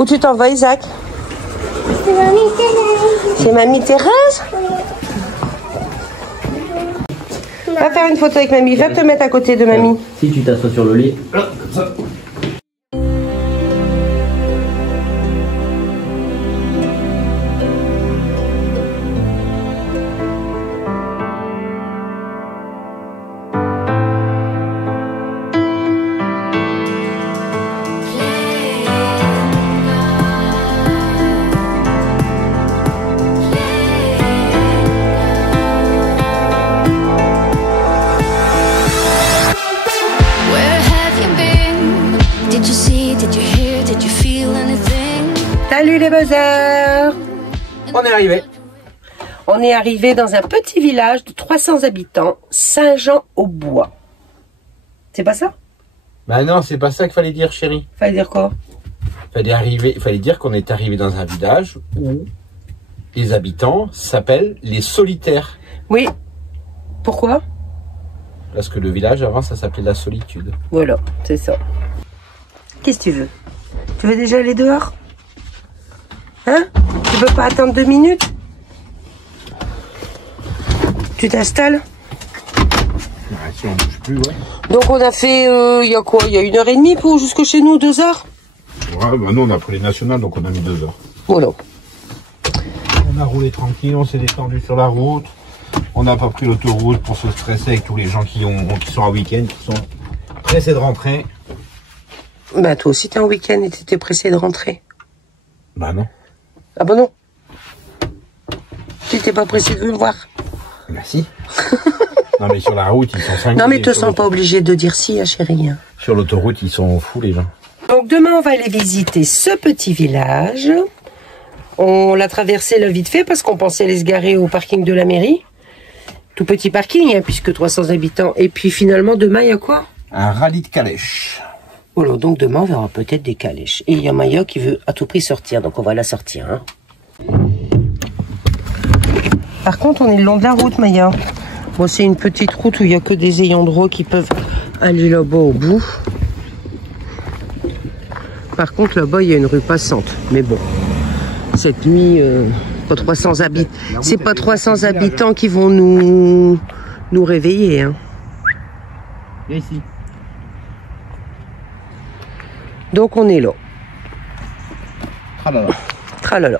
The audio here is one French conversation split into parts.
Où tu t'en vas, Isaac? C'est Mamie Thérèse. C'est Mamie Thérèse? Va faire une photo avec Mamie. Va te mettre à côté de Mamie. Si tu t'assois sur le lit, comme ça. Salut les buzzers! On est arrivé. On est arrivé dans un petit village de 300 habitants, Saint-Jean-au-Bois. C'est pas ça? Bah non, c'est pas ça qu'il fallait dire, chérie. Fallait dire quoi? Il fallait dire qu'on est arrivé dans un village où les habitants s'appellent les solitaires. Oui. Pourquoi? Parce que le village avant ça s'appelait la solitude. Voilà, c'est ça. Qu'est-ce que tu veux? Tu veux déjà aller dehors? Hein? Tu peux pas attendre 2 minutes? Tu t'installes? Ouais, si on bouge plus, ouais. Donc on a fait, il y a quoi? Il y a 1h30 pour jusque chez nous, 2 heures? Ouais, bah nous on a pris les nationales donc on a mis 2 heures. Voilà. On a roulé tranquille, on s'est détendu sur la route. On n'a pas pris l'autoroute pour se stresser avec tous les gens qui sont en week-end, qui sont pressés de rentrer. Bah toi aussi t'es en week-end et t'étais pressé de rentrer. Bah non. Ah bah non. Tu t'es pas pressé de me voir? Bah si. Non mais sur la route ils sont 5. Non mais te sens pas obligé de dire si, hein, chérie. Sur l'autoroute ils sont fous les gens. Donc demain on va aller visiter ce petit village. On l'a traversé là vite fait parce qu'on pensait aller se garer au parking de la mairie. Tout petit parking, hein, puisque 300 habitants. Et puis finalement demain il y a quoi? Un rallye de calèche. Voilà, donc demain on verra peut-être des calèches. Et il y a Maya qui veut à tout prix sortir, donc on va la sortir. Hein. Par contre on est le long de la route, Maya. Bon, c'est une petite route où il n'y a que des ayants droit qui peuvent aller là-bas au bout. Par contre là-bas il y a une rue passante. Mais bon, cette nuit, pas 300 habitants. C'est pas 300 habitants qui vont nous réveiller. Hein. Viens ici. Donc on est là. Tralala. Tralala.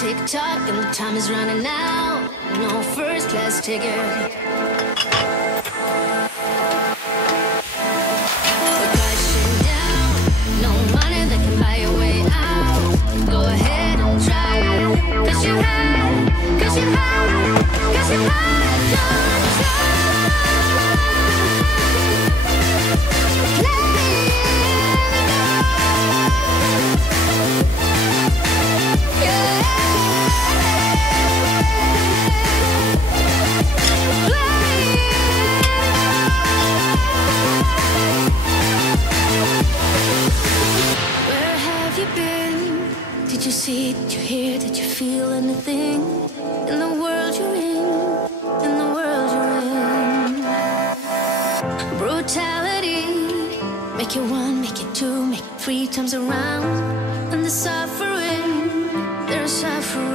Tick-tock and the time is running out. No first class ticket. We're crashing down. No money that can buy your way out. Go ahead and try it. 'Cause you had Did you see, did you hear, did you feel anything in the world you're in the world you're in? Brutality, make it one, make it two, make it 3 times around. And the suffering, there's suffering.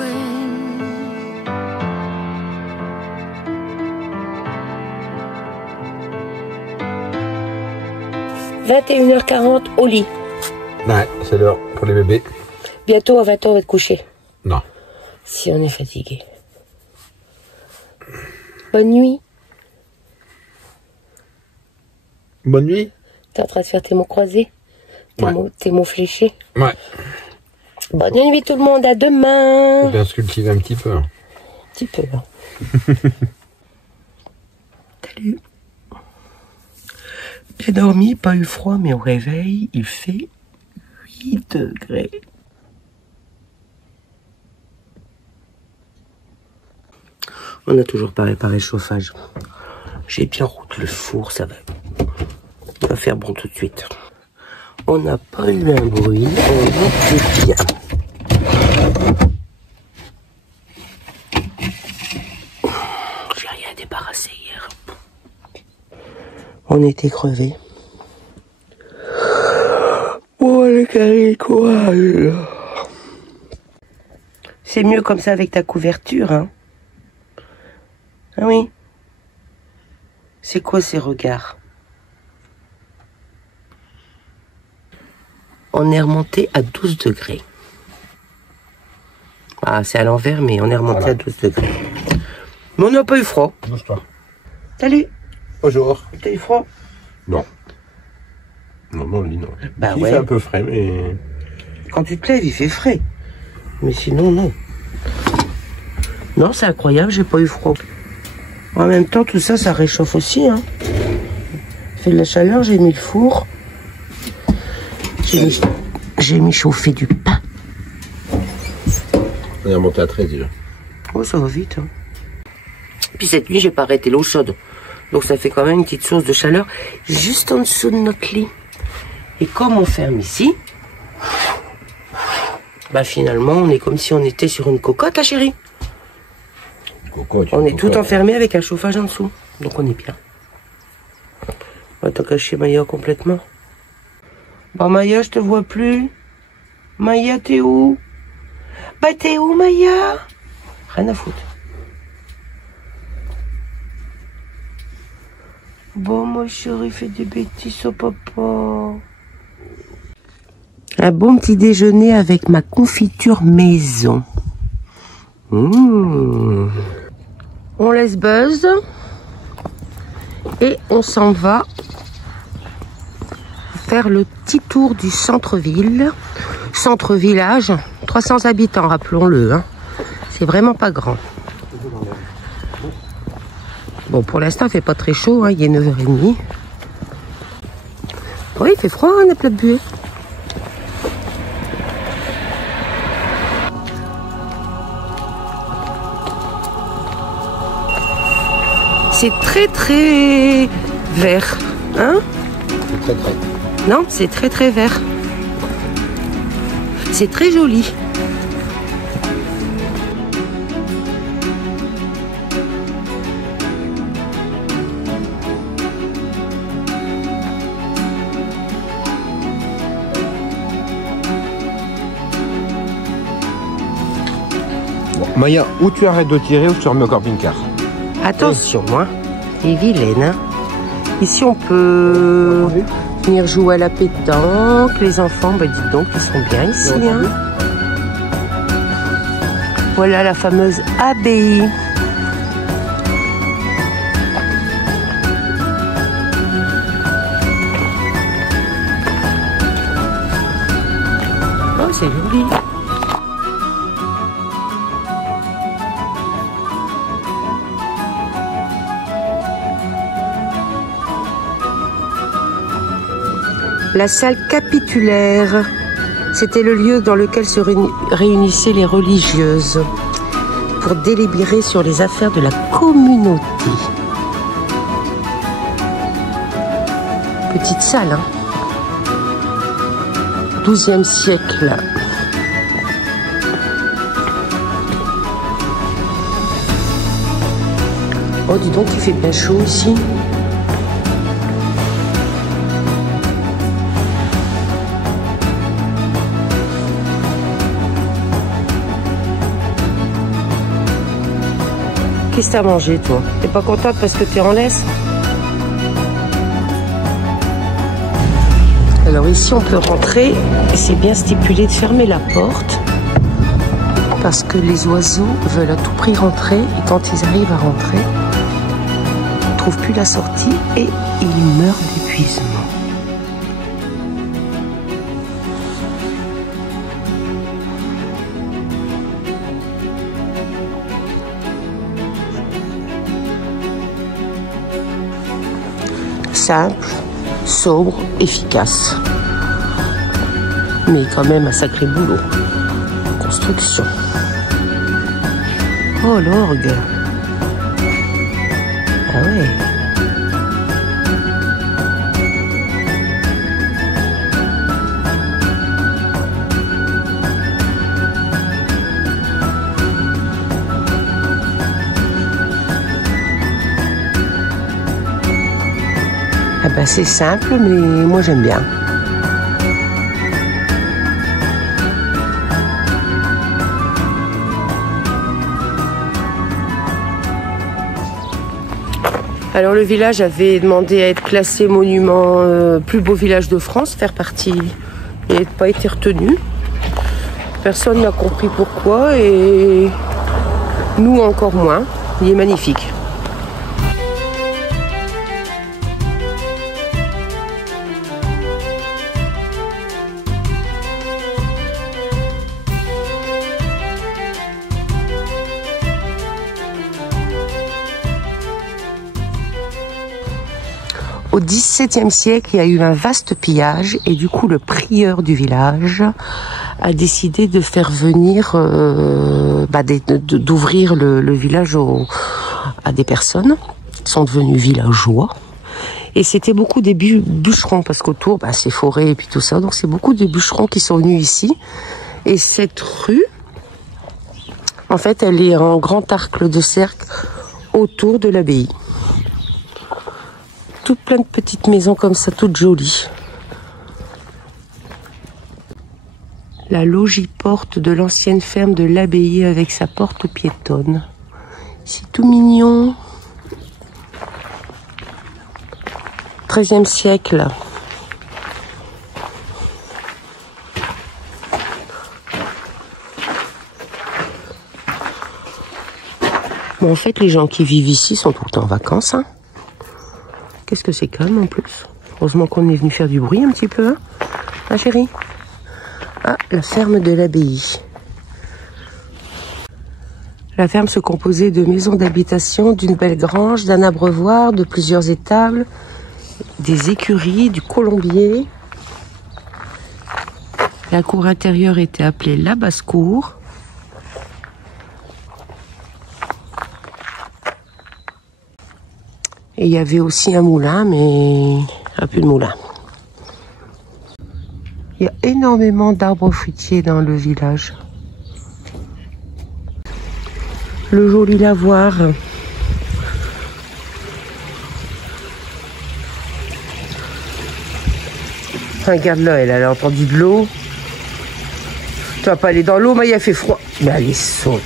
21h40 au lit. Ouais, c'est l'heure pour les bébés. Bientôt, à 20h, on va te coucher. Non. Si on est fatigué. Bonne nuit. Bonne nuit. T'es en train de faire tes mots croisés? Tes mots fléchés? Ouais. Bonne nuit tout le monde, à demain. Faut bien se cultiver un petit peu. Un petit peu, là. Salut. Bien dormi, pas eu froid, mais au réveil, il fait 8 degrés. On n'a toujours pas réparé le chauffage. J'ai bien route le four, ça va faire bon tout de suite. On n'a pas eu un bruit, on était bien. J'ai rien débarrassé hier. On était crevés. Oh le carré courage. C'est mieux comme ça avec ta couverture, hein. Ah oui. C'est quoi ces regards? On est remonté à 12 degrés. Ah, c'est à l'envers, mais on est remonté à 12 degrés. Mais on n'a pas eu froid. Bouge-toi. Salut. Bonjour. T'as eu froid? Non. Non, on dit non. Bah Il ouais. fait un peu frais, mais... Quand tu te lèves, il fait frais. Mais sinon, non. Non, c'est incroyable, j'ai pas eu froid. En même temps, tout ça, ça réchauffe aussi, hein. Ça fait de la chaleur, j'ai mis le four. J'ai mis chauffer du pain. On est remonté à 13 déjà. Oh, ça va vite, hein. Puis cette nuit, j'ai pas arrêté l'eau chaude. Donc ça fait quand même une petite source de chaleur juste en dessous de notre lit. Et comme on ferme ici, bah finalement, on est comme si on était sur une cocotte, hein, chérie. On est tout enfermé avec un chauffage en dessous. Donc on est bien. On va t'en cacher Maya complètement. Bon Maya, je te vois plus. Maya, t'es où? Bah t'es où Maya? Rien à foutre. Bon ma chérie, fais des bêtises au papa. Un bon petit déjeuner avec ma confiture maison. On laisse Buzz et on s'en va faire le petit tour du centre-ville, centre-village, 300 habitants, rappelons-le, hein. C'est vraiment pas grand. Bon, pour l'instant, il fait pas très chaud, hein. Il est 9h30. Oui, il fait froid, hein, la plate buée. C'est très très vert, hein? C'est très très. Non, c'est très très vert. C'est très joli. Bon, Maya, ou tu arrêtes de tirer ou je te remets au camping-car. Attention, hein. T'es vilaine, hein. Ici, on peut venir jouer à la pétanque. Les enfants, bah dis donc, ils sont bien ici, hein. Voilà la fameuse abbaye. Oh, c'est joli. La salle capitulaire, c'était le lieu dans lequel se réunissaient les religieuses pour délibérer sur les affaires de la communauté. Petite salle, hein. 12e siècle. Oh, dis donc, il fait bien chaud ici. Qu'est-ce que t'as mangé, toi? T'es pas contente parce que t'es en laisse? Alors ici, on peut rentrer. C'est bien stipulé de fermer la porte parce que les oiseaux veulent à tout prix rentrer. Et quand ils arrivent à rentrer, ils ne trouvent plus la sortie et ils meurent d'épuisement. Simple, sobre, efficace. Mais quand même un sacré boulot. Construction. Oh, l'orgue. Ah ouais. Ah ben c'est simple, mais moi j'aime bien. Alors le village avait demandé à être classé monument plus beau village de France, faire partie et n'a pas été retenu. Personne n'a compris pourquoi et nous encore moins. Il est magnifique. Au XVIIe siècle, il y a eu un vaste pillage et du coup, le prieur du village a décidé de faire venir, d'ouvrir le village à des personnes qui sont devenus villageois. Et c'était beaucoup des bûcherons parce qu'autour, c'est forêt et puis tout ça. Donc c'est beaucoup de bûcherons qui sont venus ici. Et cette rue, en fait, elle est en grand arc de cercle autour de l'abbaye. Toutes plein de petites maisons comme ça, toutes jolies. La logis-porte de l'ancienne ferme de l'abbaye avec sa porte piétonne. C'est tout mignon. 13e siècle. Bon, en fait, les gens qui vivent ici sont tout le temps en vacances, hein. Qu'est-ce que c'est calme en plus. Heureusement qu'on est venu faire du bruit un petit peu. Hein, ah chérie. Ah, la ferme de l'abbaye. La ferme se composait de maisons d'habitation, d'une belle grange, d'un abreuvoir, de plusieurs étables, des écuries, du colombier. La cour intérieure était appelée la basse-cour. Et il y avait aussi un moulin, mais plus de moulin. Il y a énormément d'arbres fruitiers dans le village. Le joli lavoir. Regarde-là, elle a entendu de l'eau. Tu vas pas aller dans l'eau, mais il a fait froid. Mais allez, saute.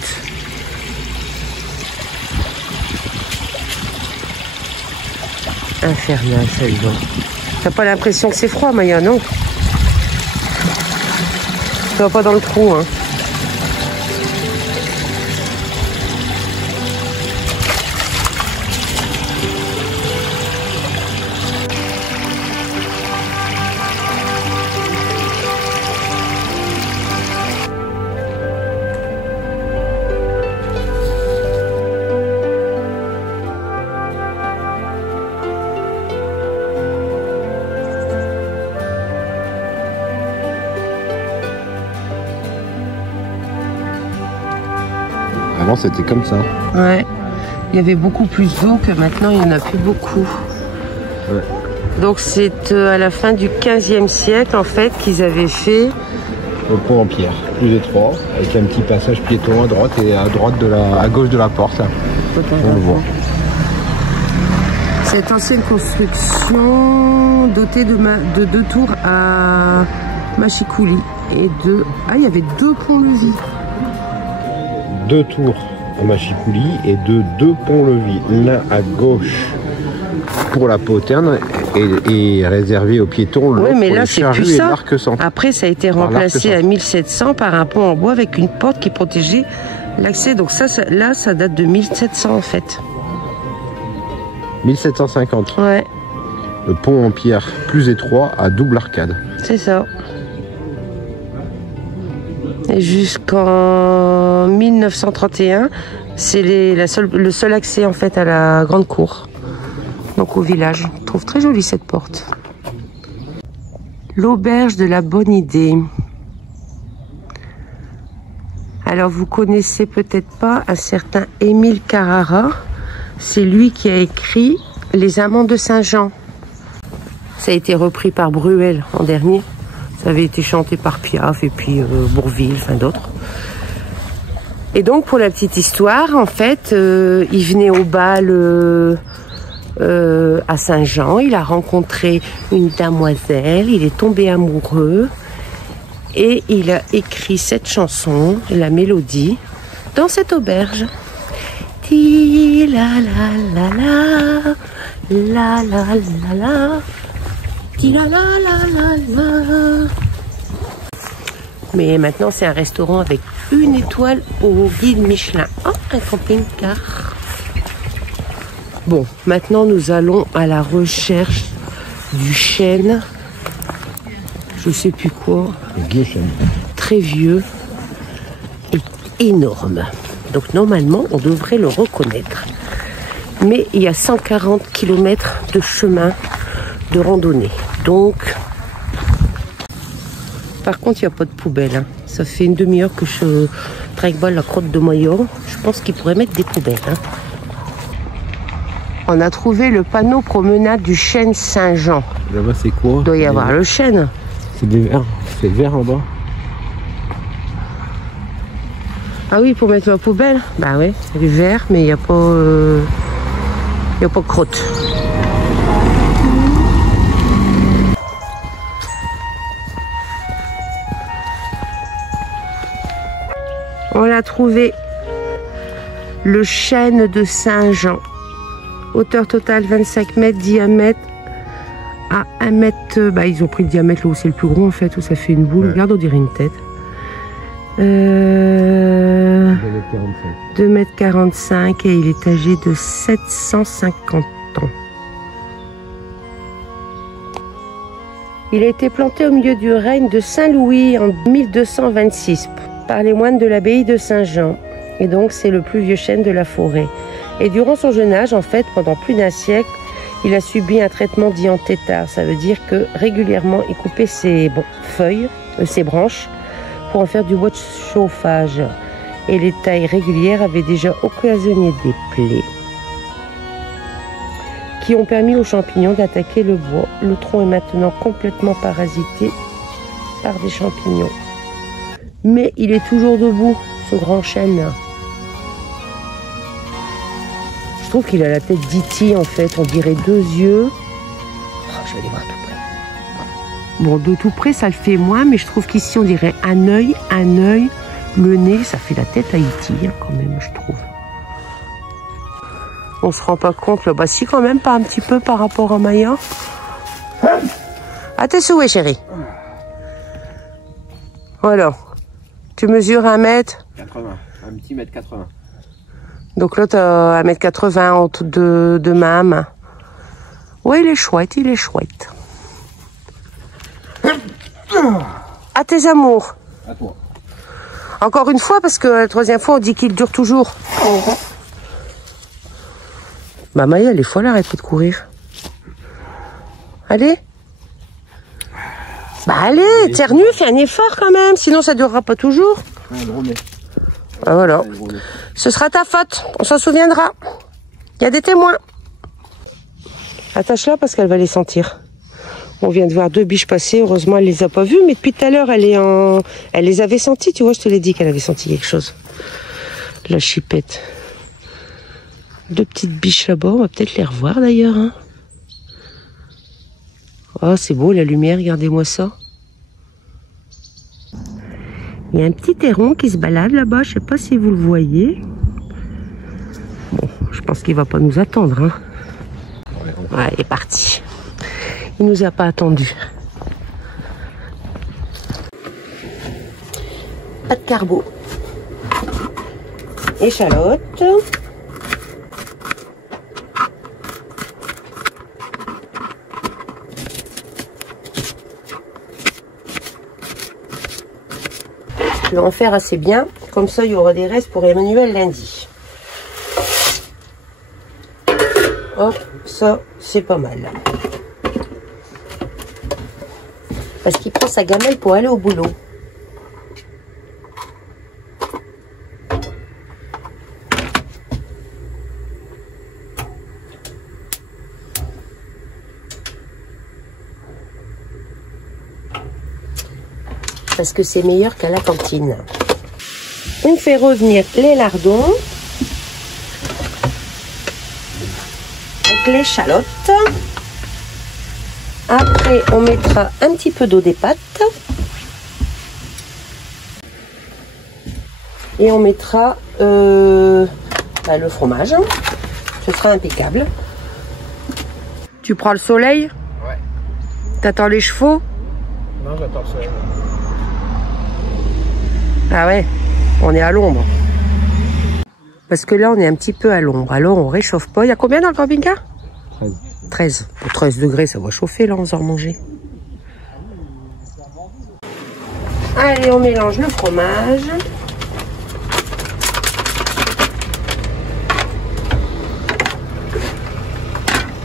Infernal, celle-là. T'as pas l'impression que c'est froid, Maya, non? Tu vas pas dans le trou, hein. Avant, c'était comme ça. Ouais. Il y avait beaucoup plus d'eau que maintenant, il n'y en a plus beaucoup. Ouais. Donc c'est à la fin du 15e siècle, en fait, qu'ils avaient fait... Le pont en pierre, plus étroit, avec un petit passage piéton à droite et à gauche de la porte. Là. On le voit. Cette ancienne construction dotée de 2 tours à Machikouli et de... Ah, il y avait 2 ponts-levis. 2 tours à Machikouli et 2 ponts-levis. L'un à gauche pour la poterne est réservé aux piétons. Oui, mais là, les c'est charrues plus et ça. l'arc-centre. Après, ça a été remplacé à 1700 par un pont en bois avec une porte qui protégeait l'accès. Donc là, ça date de 1700 en fait. 1750. Ouais, Le pont en pierre plus étroit à double arcade. c'est ça. Et jusqu'en 1931, c'est le seul accès en fait à la grande cour. Donc au village. Je trouve très jolie cette porte. L'auberge de la Bonne Idée. Alors vous connaissez peut-être pas un certain Émile Carrara. C'est lui qui a écrit Les Amants de Saint-Jean. Ça a été repris par Bruel en dernier. Ça avait été chanté par Piaf et puis Bourvil, enfin d'autres. Et donc pour la petite histoire, en fait, il venait au bal à Saint-Jean. Il a rencontré une demoiselle. Il est tombé amoureux. Et il a écrit cette chanson, la mélodie, dans cette auberge. Ti la la la la, la la la la, ti la la la la la. Mais maintenant c'est un restaurant avec une étoile au guide Michelin. Oh, un camping-car. Bon, maintenant nous allons à la recherche du chêne. Je sais plus quoi. Vieux chêne. Très vieux et énorme. Donc normalement, on devrait le reconnaître. Mais il y a 140 km de chemin de randonnée. Donc, par contre, il n'y a pas de poubelle. Hein. Ça fait une demi-heure que je traque-balle la crotte de maillot. Je pense qu'ils pourraient mettre des poubelles. Hein. On a trouvé le panneau promenade du chêne Saint-Jean. Là-bas, c'est quoi? Il doit y avoir le chêne. C'est des verres. C'est vert en bas. Ah oui, pour mettre la poubelle. Bah oui, il y a du verre, mais il n'y a pas de crotte. On a trouvé le chêne de Saint-Jean. Hauteur totale 25 mètres, diamètre à 1 mètre. Bah, ils ont pris le diamètre là où c'est le plus gros en fait, où ça fait une boule. Ouais. Regarde, on dirait une tête. 2,45 m et il est âgé de 750 ans. Il a été planté au milieu du règne de Saint-Louis en 1226 par les moines de l'abbaye de Saint-Jean. Et donc c'est le plus vieux chêne de la forêt. Et durant son jeune âge, en fait, pendant plus d'un siècle, il a subi un traitement dit en tétard. Ça veut dire que régulièrement, il coupait ses feuilles, ses branches, pour en faire du bois de chauffage. Et les tailles régulières avaient déjà occasionné des plaies qui ont permis aux champignons d'attaquer le bois. Le tronc est maintenant complètement parasité par des champignons. Mais il est toujours debout, ce grand chêne. Je trouve qu'il a la tête d'E.T. en fait, on dirait 2 yeux. Oh, je vais aller voir tout près. Bon, de tout près, ça le fait moins, mais je trouve qu'ici, on dirait un œil, le nez, ça fait la tête à E.T. quand même, je trouve. On se rend pas compte, là. Bah si, quand même, pas un petit peu par rapport à Maya. À tes souhaits, chérie. Voilà. Tu mesures 1 mètre 80. Un petit mètre 80. Donc là, tu as 1,80 m en tout de ma main. Ouais, il est chouette, il est chouette. À tes amours. À toi. Encore une fois, parce que la troisième fois, on dit qu'il dure toujours. Bah Maya, elle est folle, arrête de courir. Allez. Bah allez, éternue, fais un effort quand même, sinon ça durera pas toujours. Ah, voilà. Ce sera ta faute, on s'en souviendra. Il y a des témoins. Attache-la parce qu'elle va les sentir. On vient de voir 2 biches passer, heureusement elle les a pas vues, mais depuis tout à l'heure elle les avait senties, tu vois, je te l'ai dit qu'elle avait senti quelque chose. La chipette. 2 petites biches là-bas, on va peut-être les revoir d'ailleurs. Hein. Oh, c'est beau la lumière, regardez-moi ça. Il y a un petit héron qui se balade là-bas, je sais pas si vous le voyez. Bon, je pense qu'il va pas nous attendre. Hein. Ouais, il est parti. Il nous a pas attendu. Pâte carbo. Échalote. Je vais en faire assez bien, comme ça il y aura des restes pour Emmanuel lundi. Hop, ça c'est pas mal. Parce qu'il prend sa gamelle pour aller au boulot. Parce que c'est meilleur qu'à la cantine. On fait revenir les lardons avec l'échalote. Après, on mettra un petit peu d'eau des pâtes. Et on mettra le fromage. Ce sera impeccable. Tu prends le soleil? Ouais. T'attends les chevaux? Non, j'attends le soleil. Ah ouais, on est à l'ombre. Parce que là, on est un petit peu à l'ombre. Alors, on réchauffe pas. Il y a combien dans le camping-car? 13. Pour 13 degrés, ça va chauffer là, on va manger. Allez, on mélange le fromage.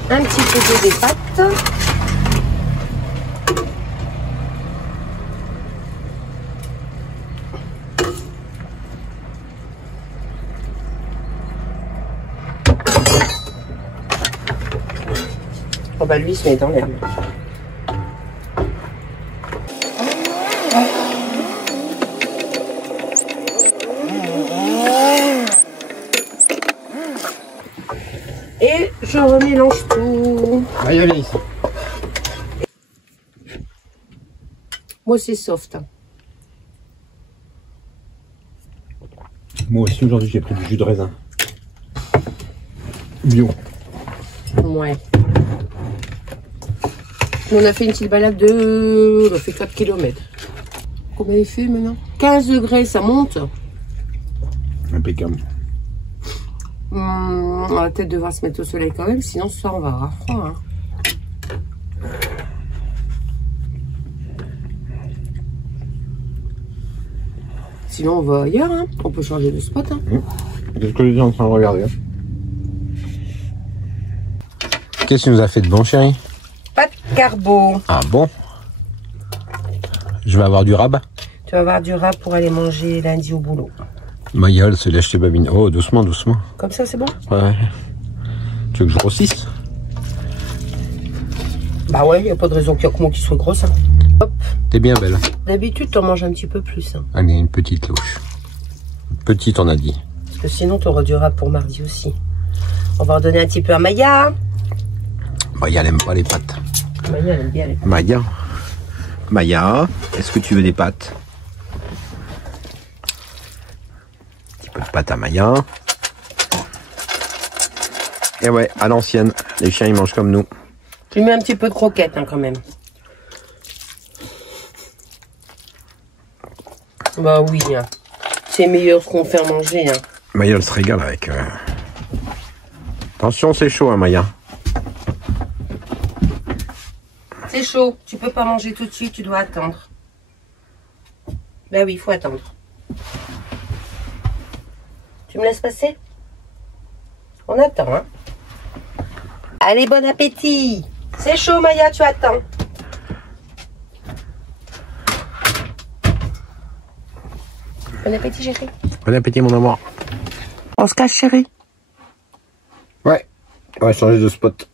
Un petit peu d'eau des pâtes. Oh bah lui il se met dans l'herbe. Et je remélange tout. Allez, allez ici. Moi c'est soft. Hein. Moi aussi aujourd'hui j'ai pris du jus de raisin. Bio. Ouais. On a fait une petite balade de... On a fait 4 km. Combien il fait maintenant? 15 degrés, ça monte. Impeccable. On va peut-être devoir se mettre au soleil quand même, sinon ce soir on va avoir froid. Hein. Sinon on va ailleurs, hein. On peut changer de spot. Hein. C'est ce que j'étais en train de regarder. Qu'est-ce que tu nous as fait de bon, chérie? Pâte carbo. Ah bon? Je vais avoir du rab. Tu vas avoir du rab pour aller manger lundi au boulot. Maya, elle se lèche tes babines. Oh, doucement, doucement. Comme ça, c'est bon? Ouais. Tu veux que je grossisse? Bah ouais, il n'y a pas de raison qu'il y a que moi qui soit grosse. Hein. Hop. T'es bien belle. D'habitude, t'en manges un petit peu plus. Hein. Allez, une petite louche. Petite, on a dit. Parce que sinon, tu auras du rab pour mardi aussi. On va en donner un petit peu à Maya. Maya, elle aime pas les pâtes. Maya, elle aime bien les pâtes. Maya. Maya, est-ce que tu veux des pâtes? Un petit peu de pâte à Maya. Et ouais, à l'ancienne. Les chiens, ils mangent comme nous. Tu mets un petit peu de croquettes hein, quand même. Bah oui, hein. C'est meilleur ce qu'on fait manger. Hein. Maya, elle se régale avec... Attention, c'est chaud, hein, Maya. C'est chaud, tu peux pas manger tout de suite, tu dois attendre. Ben oui, il faut attendre. Tu me laisses passer? On attend, hein. Allez, bon appétit. C'est chaud, Maya, tu attends. Bon appétit, chérie. Bon appétit, mon amour. On se cache, chérie. Ouais, on va changer de spot.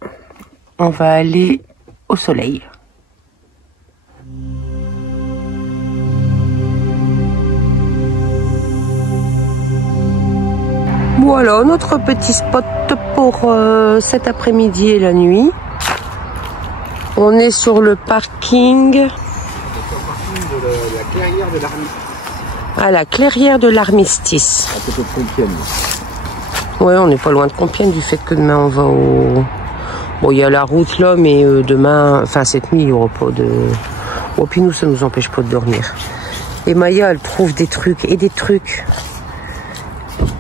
On va aller au soleil. Voilà notre petit spot pour cet après-midi et la nuit. On est sur le parking. À la clairière de l'Armistice. À côté de Compiègne. Ouais, on n'est pas loin de Compiègne du fait que demain on va Bon, il y a la route là, mais demain, enfin cette nuit, il n'y aura pas de... Bon, puis nous, ça nous empêche pas de dormir. Et Maya, elle trouve des trucs et des trucs.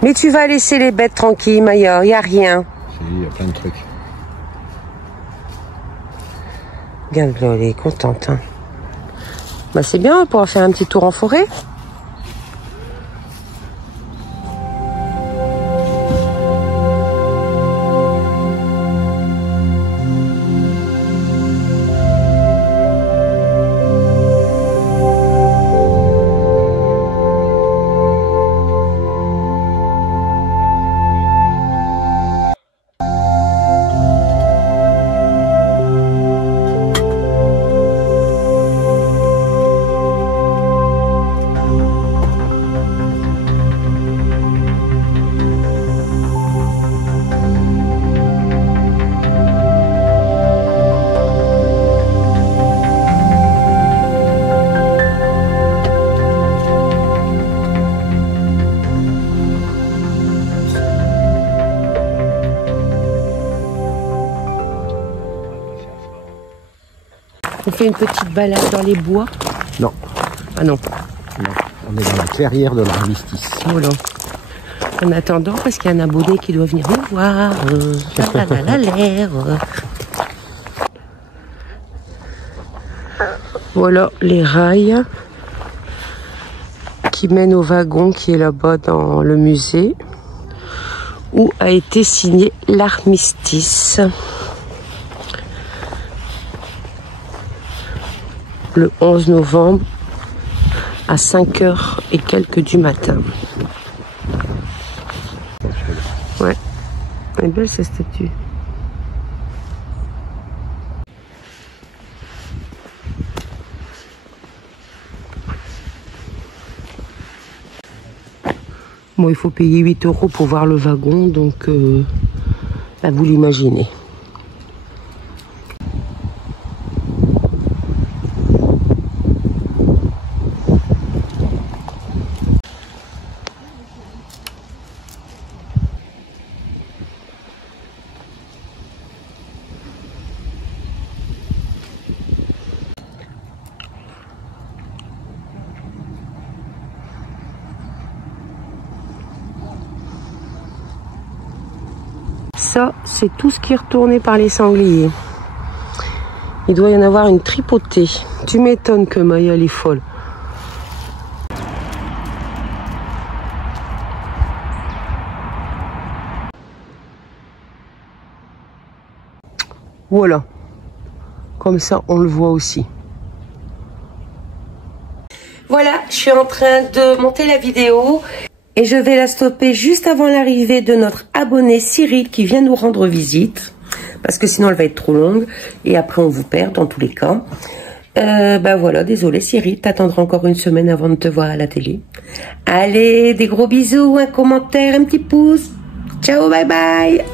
Mais tu vas laisser les bêtes tranquilles, Maya, il n'y a rien. Si, il y a plein de trucs. Regarde, là, elle est contente. Hein. Bah, c'est bien, on pourra faire un petit tour en forêt. On fait une petite balade dans les bois. Non. Ah non. Non. On est dans la clairière de l'armistice. Voilà. En attendant, parce qu'il y a un abonné qui doit venir nous voir. L'air. Voilà les rails qui mènent au wagon qui est là-bas dans le musée où a été signé l'armistice. Le 11 novembre à 5h et quelques du matin. Ouais, elle est belle cette statue. Bon, il faut payer 8 € pour voir le wagon, donc là, vous l'imaginez. Ça, c'est tout ce qui est retourné par les sangliers. Il doit y en avoir une tripotée. Tu m'étonnes que Maya, elle est folle. Voilà. Comme ça, on le voit aussi. Voilà, je suis en train de monter la vidéo. Et je vais la stopper juste avant l'arrivée de notre abonné Cyril qui vient nous rendre visite. Parce que sinon elle va être trop longue. Et après on vous perd dans tous les cas. Ben voilà, désolé Cyril, t'attendras encore une semaine avant de te voir à la télé. Allez, des gros bisous, un commentaire, un petit pouce. Ciao, bye bye.